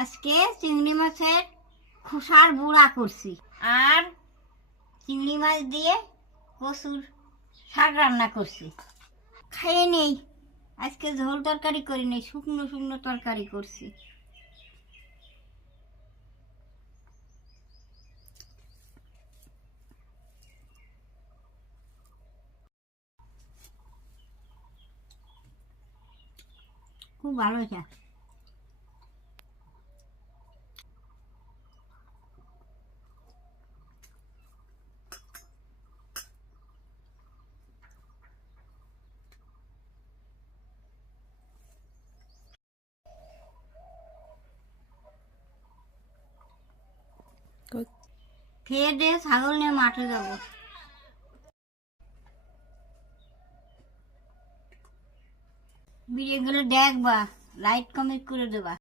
আজকে চিংড়ি মাছের খোসার বুড়া করছি আর চিংড়ি মাছ দিয়ে কচুর শাক রান্না করছি। খেয়ে নেই, আজকে ঝোল তরকারি করি নেই, শুকনো শুকনো তরকারি করছি। খুব ভালো হয়েছে। খেয়ে দিয়ে ছাগল নিয়ে মাঠে যাব। ভিডিওগুলো দেখবা, লাইক কমেন্ট করে দেবা।